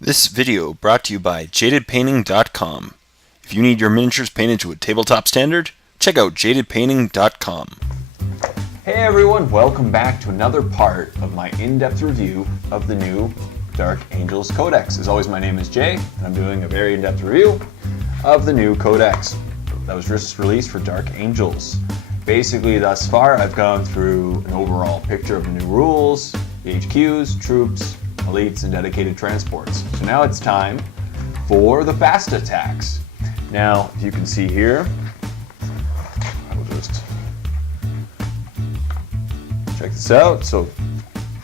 This video brought to you by jadedpainting.com. If you need your miniatures painted to a tabletop standard, check out jadedpainting.com. Hey everyone, welcome back to another part of my in-depth review of the new Dark Angels Codex. As always, my name is Jay, and I'm doing a very in-depth review of the new Codex that was just released for Dark Angels. Basically, thus far, I've gone through an overall picture of the new rules, the HQs, troops, elites, and dedicated transports. So now it's time for the fast attacks. Now, if you can see here, I will just check this out. So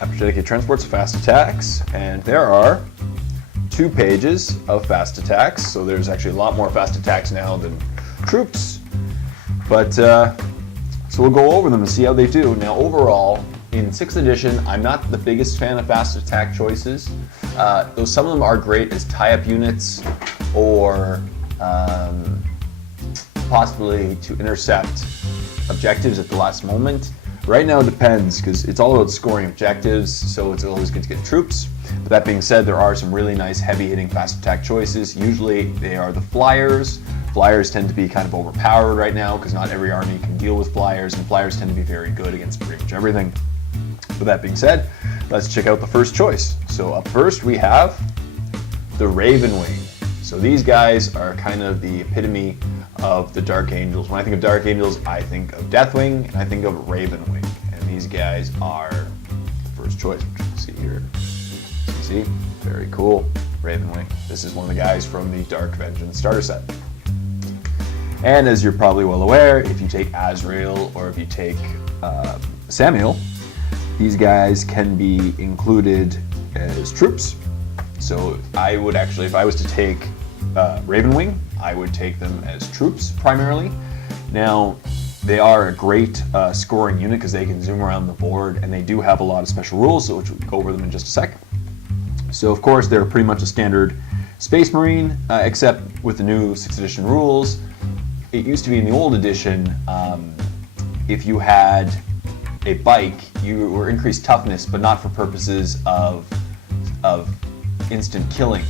after dedicated transports, fast attacks, and there are 2 pages of fast attacks. So there's actually a lot more fast attacks now than troops. But so we'll go over them and see how they do. Now overall, in 6th edition, I'm not the biggest fan of fast attack choices. Though some of them are great as tie-up units or possibly to intercept objectives at the last moment. Right now it depends, because it's all about scoring objectives, so it's always good to get troops. But that being said, there are some really nice heavy-hitting fast attack choices. Usually they are the flyers. Flyers tend to be kind of overpowered right now because not every army can deal with flyers, and flyers tend to be very good against pretty much everything. With that being said, let's check out the first choice. So up first we have the Ravenwing. So these guys are kind of the epitome of the Dark Angels. When I think of Dark Angels, I think of Deathwing and I think of Ravenwing. And these guys are the first choice, which you can see here. See? Very cool. Ravenwing. This is one of the guys from the Dark Vengeance starter set. And as you're probably well aware, if you take Azrael or if you take Samuel, these guys can be included as troops. So I would actually, if I was to take Ravenwing, I would take them as troops primarily. Now, they are a great scoring unit because they can zoom around the board, and they do have a lot of special rules, which we'll go over them in just a sec. So of course, they're pretty much a standard Space Marine, except with the new 6th edition rules. It used to be in the old edition, if you had a bike, you were increased toughness, but not for purposes of instant killing.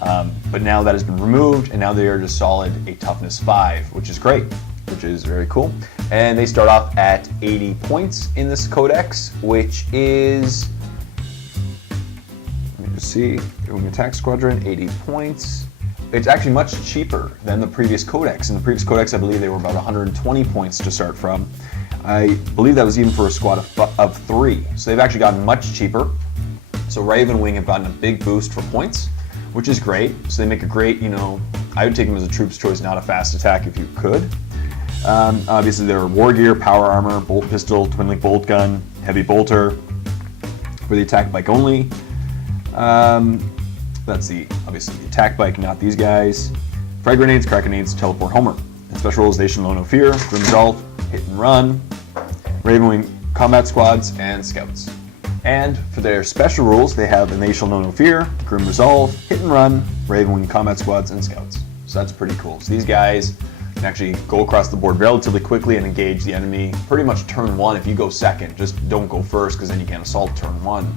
But now that has been removed, and now they are just solid a toughness 5, which is great, which is very cool. And they start off at 80 points in this codex, which is, let me just see, Ravenwing Attack Squadron, 80 points. It's actually much cheaper than the previous codex. In the previous codex, I believe they were about 120 points to start from. I believe that was even for a squad of 3. So they've actually gotten much cheaper. So Ravenwing have gotten a big boost for points, which is great. So they make a great, I would take them as a troops choice, not a fast attack if you could. Obviously they're war gear, power armor, bolt pistol, twin link bolt gun, heavy bolter for the attack bike only. That's obviously the attack bike, not these guys. Frag grenades, crack grenades, teleport homer. And special rules, Nation Know No Fear, Grim Resolve, Hit and Run, Ravenwing combat squads, and scouts. And for their special rules, they have They Shall Know No Fear, Grim Resolve, Hit and Run, Ravenwing combat squads, and scouts. So that's pretty cool. So these guys can actually go across the board relatively quickly and engage the enemy pretty much turn 1 if you go second. Just don't go first, because then you can't assault turn 1.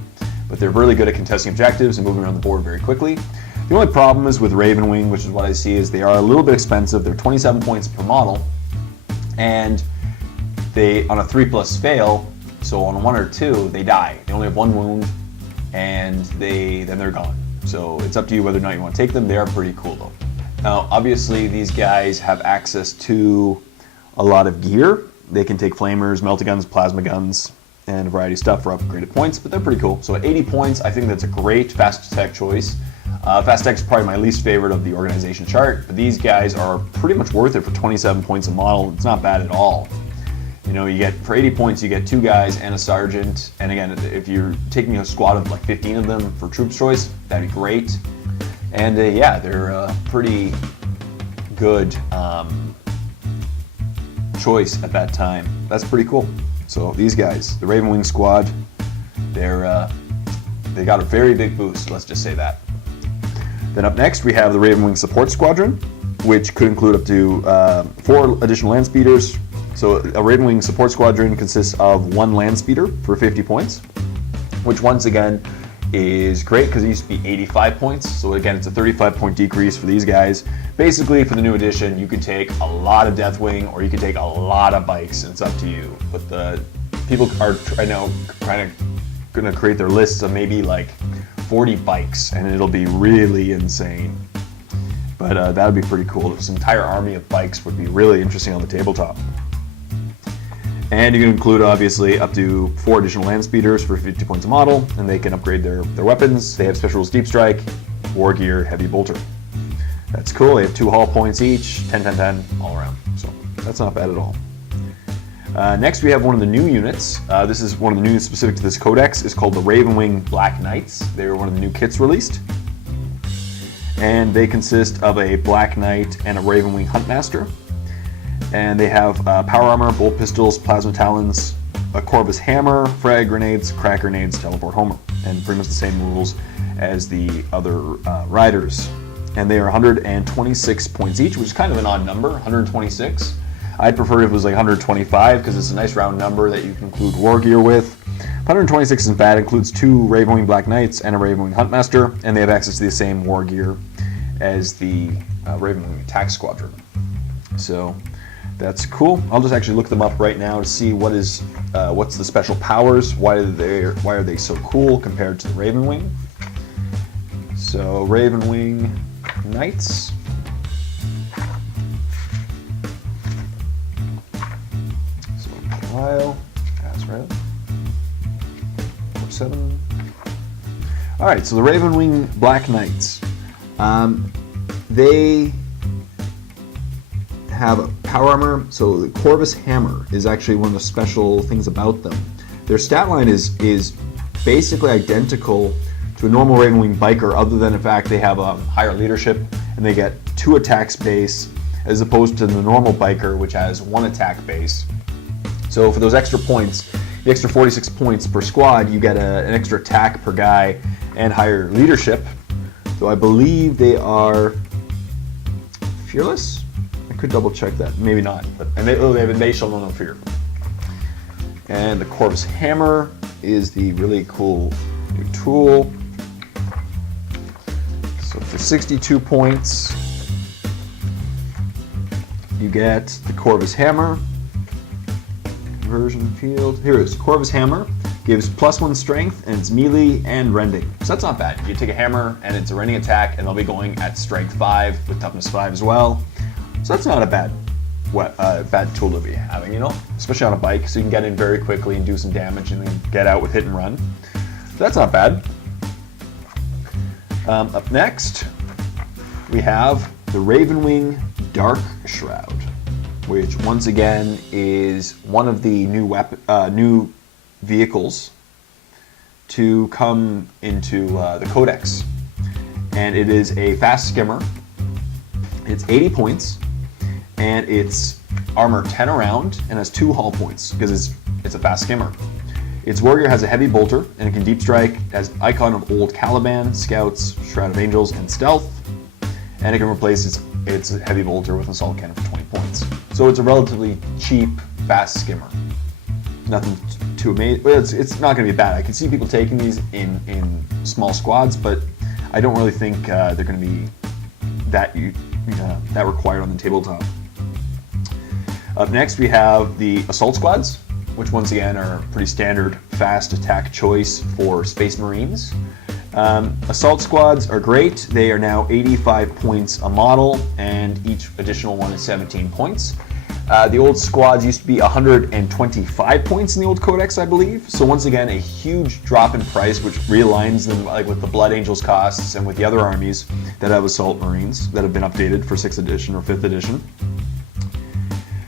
But they're really good at contesting objectives and moving around the board very quickly. The only problem is with Ravenwing, which is what I see, is they are a little bit expensive. They're 27 points per model, and they, on a 3+ fail, so on 1 or 2, they die. They only have 1 wound, and then they're gone. So it's up to you whether or not you want to take them. They are pretty cool though. Now, obviously, these guys have access to a lot of gear. They can take flamers, melta-guns, plasma guns, and a variety of stuff for upgraded points, but they're pretty cool. So at 80 points, I think that's a great fast attack choice. Fast attack is probably my least favorite of the organization chart, but these guys are pretty much worth it for 27 points a model. It's not bad at all. You get, for 80 points, you get 2 guys and a sergeant. And again, if you're taking a squad of like 15 of them for troops choice, that'd be great. And yeah, they're a pretty good choice at that time. That's pretty cool. So these guys, the Ravenwing squad, they got a very big boost, let's just say that. Then up next we have the Ravenwing Support Squadron, which could include up to 4 additional land speeders. So a Ravenwing Support Squadron consists of 1 land speeder for 50 points, which once again is great because it used to be 85 points. So again, it's a 35-point decrease for these guys. Basically, for the new edition, you can take a lot of Deathwing or you can take a lot of bikes. It's up to you. But the people are right now kind of going to create their lists of maybe like 40 bikes, and it'll be really insane. But that would be pretty cool. This entire army of bikes would be really interesting on the tabletop. And you can include, obviously, up to 4 additional land speeders for 50 points a model, and they can upgrade their weapons. They have special rules deep strike, war gear, heavy bolter. That's cool. They have 2 hull points each, 10, 10, 10, all around. So that's not bad at all. Next, we have one of the new units. This is one of the new units specific to this codex. It's called the Ravenwing Black Knights. They were one of the new kits released. And they consist of a Black Knight and a Ravenwing Huntmaster. And they have power armor, bolt pistols, plasma talons, a Corvus hammer, frag grenades, crack grenades, teleport homer, and pretty much the same rules as the other riders. And they are 126 points each, which is kind of an odd number, 126. I'd prefer if it was like 125 because it's a nice round number that you can include war gear with. 126 isn't bad. It includes 2 Ravenwing Black Knights and a Ravenwing Huntmaster, and they have access to the same war gear as the Ravenwing Attack Squadron. So that's cool. I'll just actually look them up right now to see what's the special powers. Why are they so cool compared to the Ravenwing? So Ravenwing Knights. So Kyle, Azrael, 47. All right. So the Ravenwing Black Knights. They have a power armor, so the Corvus hammer is actually one of the special things about them. Their stat line is basically identical to a normal Ravenwing biker, other than the fact they have a higher leadership and they get 2 attacks base, as opposed to the normal biker, which has 1 attack base. So for those extra points, the extra 46 points per squad, you get an extra attack per guy and higher leadership. So I believe they are fearless. I could double check that, maybe not, but they shall know no fear. And the Corvus hammer is the really cool new tool. So for 62 points, you get the Corvus hammer. Conversion field. Here it is. Corvus hammer gives +1 strength, and it's melee and rending. So that's not bad. You take a hammer and it's a rending attack, and they'll be going at strength 5 with toughness 5 as well. So that's not a bad tool to be having, you know, especially on a bike, so you can get in very quickly and do some damage and then get out with hit and run. So that's not bad. Up next, we have the Ravenwing Darkshroud, which once again is one of the new vehicles to come into the Codex, and it is a fast skimmer. It's 80 points. And it's armor 10 around and has 2 hull points because it's a fast skimmer. Its warrior has a heavy bolter and it can deep strike. It has icon of old Caliban, scouts, Shroud of Angels, and stealth. And it can replace its heavy bolter with an assault cannon for 20 points. So it's a relatively cheap fast skimmer. Nothing too amazing. Well, it's not going to be bad. I can see people taking these in small squads, but I don't really think they're going to be that required on the tabletop. Up next, we have the Assault Squads, which once again are a pretty standard fast attack choice for Space Marines. Assault Squads are great. They are now 85 points a model, and each additional one is 17 points. The old squads used to be 125 points in the old Codex, I believe. So once again, a huge drop in price, which realigns them like with the Blood Angels costs and with the other armies that have Assault Marines that have been updated for 6th edition or 5th edition.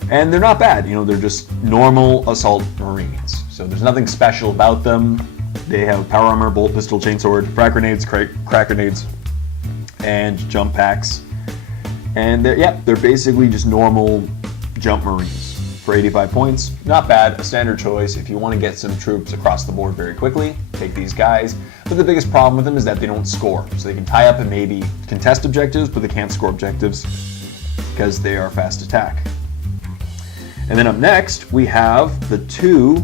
And they're not bad, you know, they're just normal Assault Marines. So there's nothing special about them. They have power armor, bolt pistol, chainsword, frag grenades, crack grenades, and jump packs. And they're basically just normal jump Marines for 85 points. Not bad, a standard choice. If you want to get some troops across the board very quickly, take these guys. But the biggest problem with them is that they don't score. So they can tie up and maybe contest objectives, but they can't score objectives because they are fast attack. And then up next, we have the 2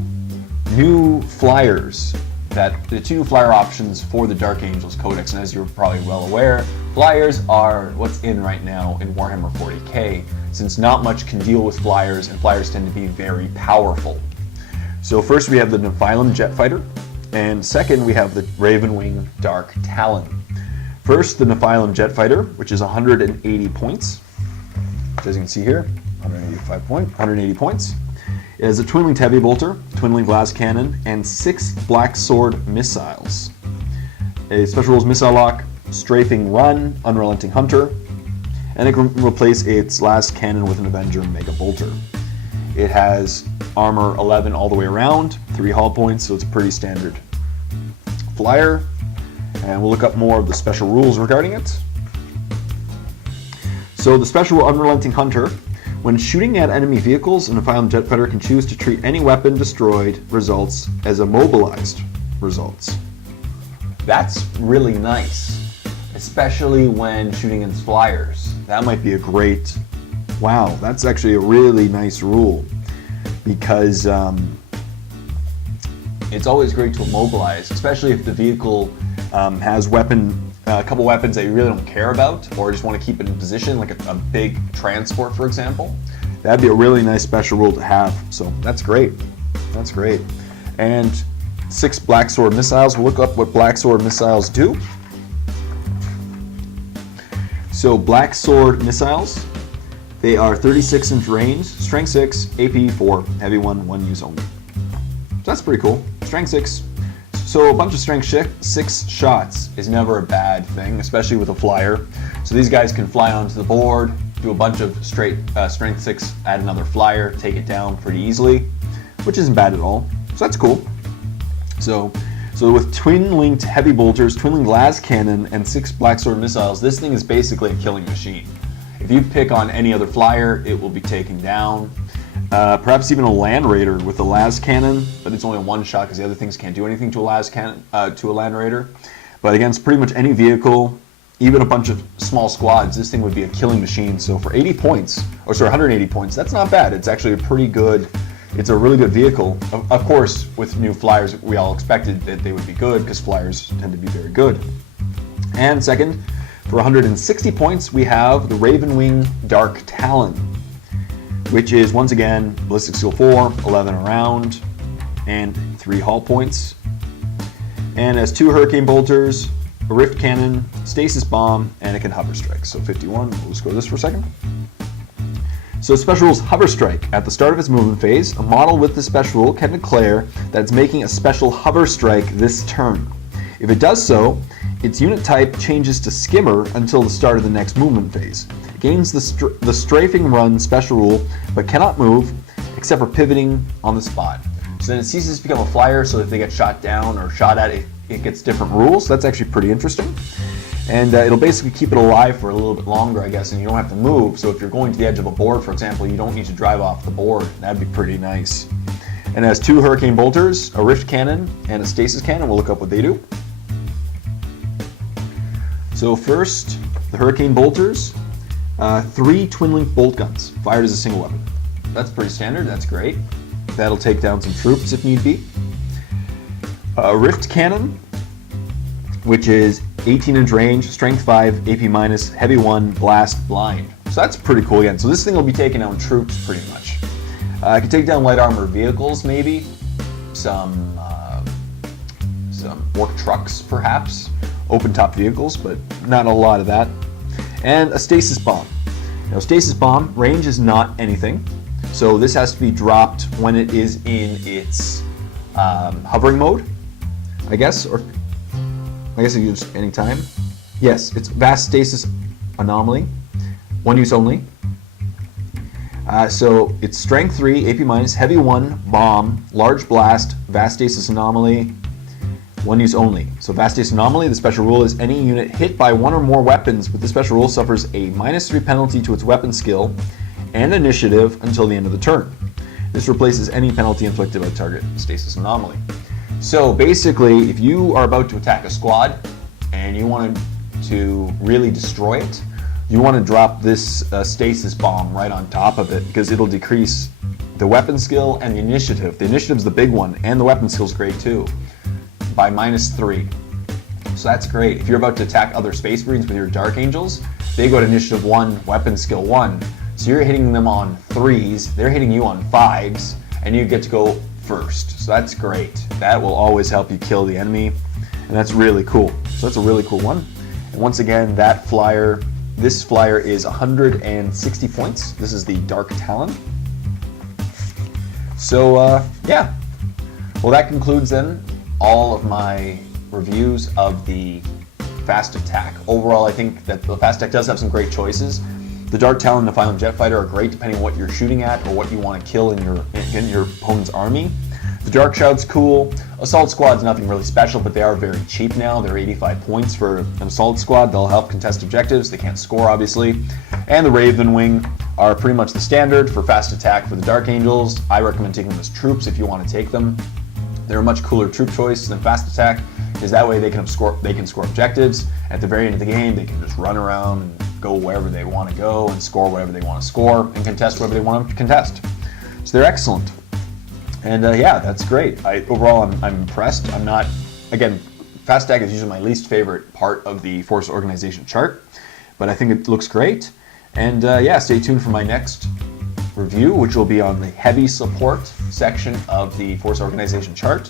new flyers that the two new flyer options for the Dark Angels Codex, and as you're probably well aware, flyers are what's in right now in Warhammer 40k, since not much can deal with flyers, and flyers tend to be very powerful. So first we have the Nephilim Jet Fighter, and second we have the Ravenwing Dark Talon. First, the Nephilim Jet Fighter, which is 180 points. As you can see here, 180 points. It has a twin-linked heavy bolter, twin-linked glass cannon, and 6 black sword missiles. A special rules missile lock, strafing run, unrelenting hunter, and it can replace its last cannon with an Avenger mega bolter. It has armor 11 all the way around, 3 hull points, so it's a pretty standard flyer. And we'll look up more of the special rules regarding it. So the special rule Unrelenting Hunter. When shooting at enemy vehicles, an Nephilim Jet Fighter can choose to treat any weapon destroyed results as immobilized results. That's really nice, especially when shooting against flyers. That might be a great, wow, that's actually a really nice rule, because it's always great to immobilize, especially if the vehicle has a couple weapons that you really don't care about, or just want to keep it in position, like a big transport, for example. That'd be a really nice special rule to have. So that's great. That's great. And 6 black sword missiles. We'll look up what black sword missiles do. So black sword missiles, they are 36-inch range, strength 6, AP 4, heavy 1 use only. So that's pretty cool. Strength 6. So a bunch of strength 6 shots is never a bad thing, especially with a flyer. So these guys can fly onto the board, do a bunch of straight strength 6, add another flyer, take it down pretty easily, which isn't bad at all. So that's cool. So with twin-linked heavy bolters, twin-linked glass cannon, and 6 black sword missiles, this thing is basically a killing machine. If you pick on any other flyer, it will be taken down. Perhaps even a Land Raider with a las cannon, but it's only a 1 shot because the other things can't do anything to a las cannon, to a Land Raider. But against pretty much any vehicle, even a bunch of small squads, this thing would be a killing machine. So for 80 points, or sorry, 180 points, that's not bad. It's actually a pretty good, it's a really good vehicle. Of course, with new flyers, we all expected that they would be good because flyers tend to be very good. And second, for 160 points, we have the Ravenwing Dark Talon, which is, once again, ballistic skill 4, 11 around, and 3 hull points. And has 2 hurricane bolters, a rift cannon, stasis bomb, and it can hover strike. So 51, we'll just go to this for a second. So special rules hover strike. At the start of its movement phase, a model with the special rule can declare that it's making a special hover strike this turn. If it does so, its unit type changes to skimmer until the start of the next movement phase. It gains the strafing run special rule, but cannot move except for pivoting on the spot. So then it ceases to become a flyer, so if they get shot down or shot at, it gets different rules. That's actually pretty interesting. And it'll basically keep it alive for a little bit longer, I guess, and you don't have to move. So if you're going to the edge of a board, for example, you don't need to drive off the board. That'd be pretty nice. And it has 2 hurricane bolters, a rift cannon, and a stasis cannon. We'll look up what they do. So first, the hurricane bolters, 3 twin-link bolt guns, fired as a single weapon. That's pretty standard, that's great. That'll take down some troops if need be. A rift cannon, which is 18-inch range, strength 5, AP minus, heavy 1, blast, blind. So that's pretty cool again. So this thing will be taking down troops pretty much. It can take down light armored vehicles maybe, some work trucks perhaps, open top vehicles, but not a lot of that. And a stasis bomb. Now stasis bomb, range is not anything. So this has to be dropped when it is in its hovering mode, I guess, or I guess you just any time. Yes, it's vast stasis anomaly, 1 use only. So it's strength 3, AP minus, heavy 1, bomb, large blast, vast stasis anomaly, 1 use only. So vast stasis anomaly, the special rule is any unit hit by 1 or more weapons with the special rule suffers a -3 penalty to its weapon skill and initiative until the end of the turn. This replaces any penalty inflicted by target stasis anomaly. So basically, if you are about to attack a squad and you want to really destroy it, you want to drop this stasis bomb right on top of it because it'll decrease the weapon skill and the initiative. The initiative's the big one, and the weapon skill's great too. by -3. So that's great. If you're about to attack other Space Marines with your Dark Angels, they go to Initiative 1, Weapon Skill 1. So you're hitting them on 3s, they're hitting you on 5s, and you get to go first. So that's great. That will always help you kill the enemy, and that's really cool. So that's a really cool one. And once again, that flyer, this flyer is 160 points. This is the Dark Talon. So yeah, well, that concludes then all of my reviews of the Fast Attack. Overall, I think that the Fast Attack does have some great choices. The Dark Talon and the Phylum Jet Fighter are great depending on what you're shooting at or what you want to kill in your opponent's army. The Darkshroud's cool. Assault Squad's nothing really special, but they are very cheap now. They're 85 points for an Assault Squad. They'll help contest objectives. They can't score, obviously. And the Ravenwing are pretty much the standard for Fast Attack for the Dark Angels. I recommend taking them as troops if you want to take them. They're a much cooler troop choice than Fast Attack, because that way they can score objectives. At the very end of the game, they can just run around and go wherever they want to go and score whatever they want to score and contest whatever they want to contest. So they're excellent. And yeah, that's great. Overall, I'm impressed. I'm not, again, Fast Attack is usually my least favorite part of the Force Organization chart, but I think it looks great. And yeah, stay tuned for my next review, which will be on the heavy support section of the Force Organization chart.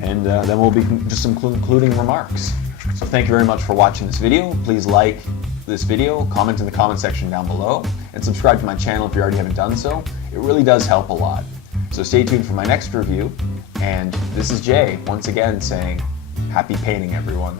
And then we'll be just some concluding remarks. So thank you very much for watching this video. Please like this video, comment in the comment section down below, and subscribe to my channel if you already haven't done so. It really does help a lot. So stay tuned for my next review, and this is Jay once again saying happy painting, everyone.